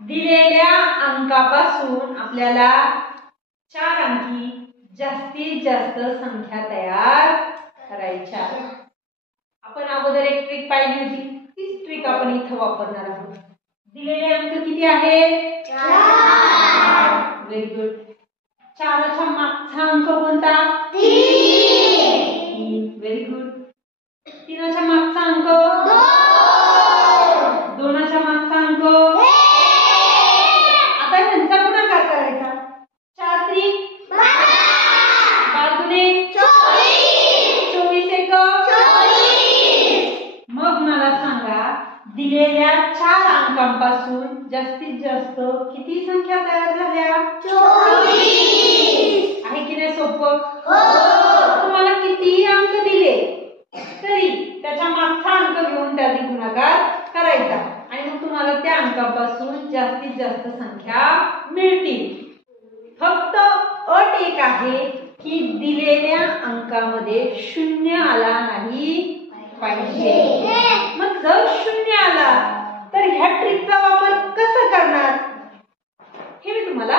दिलेल्या अंकापासून आपल्याला 4 अंकी जास्तीत जास्त संख्या तयार करायच्या. आपण अगोदर एक ट्रिक पाहिली होती, तीच ट्रिक आपण इथं वापरणार आहोत. दिलेले अंक किती आहेत? 4. Very good. 4च्या मागचा अंक कोणता? 3. Very good. 3च्या मागचा अंक 2. 2च्या मागचा अंक 1. आता ह्यांचा गुणाकार करायचा. 4 3 12 2 24 24 1 24. मग मला सांगा, दिलेल्या 4 अंकांपासून जास्तीत जास्त किती संख्या तयार झाल्या? 24. आहे की नाही सोपं? तुम्हाला किती अंक दिले तरी त्याच्या मागचा अंक घेऊन त्याची गुणाकार करायचा आणि मग तुम्हाला त्या अंकापासून जास्तीत जास्त संख्या मिळतील. फक्त अट एक आहे की दिलेल्या अंकामध्ये 0 आला नाही पाहिजे. मग जर 0 आला तर ह्या ट्रिकचा वापर कसा करणार हे मी तुम्हाला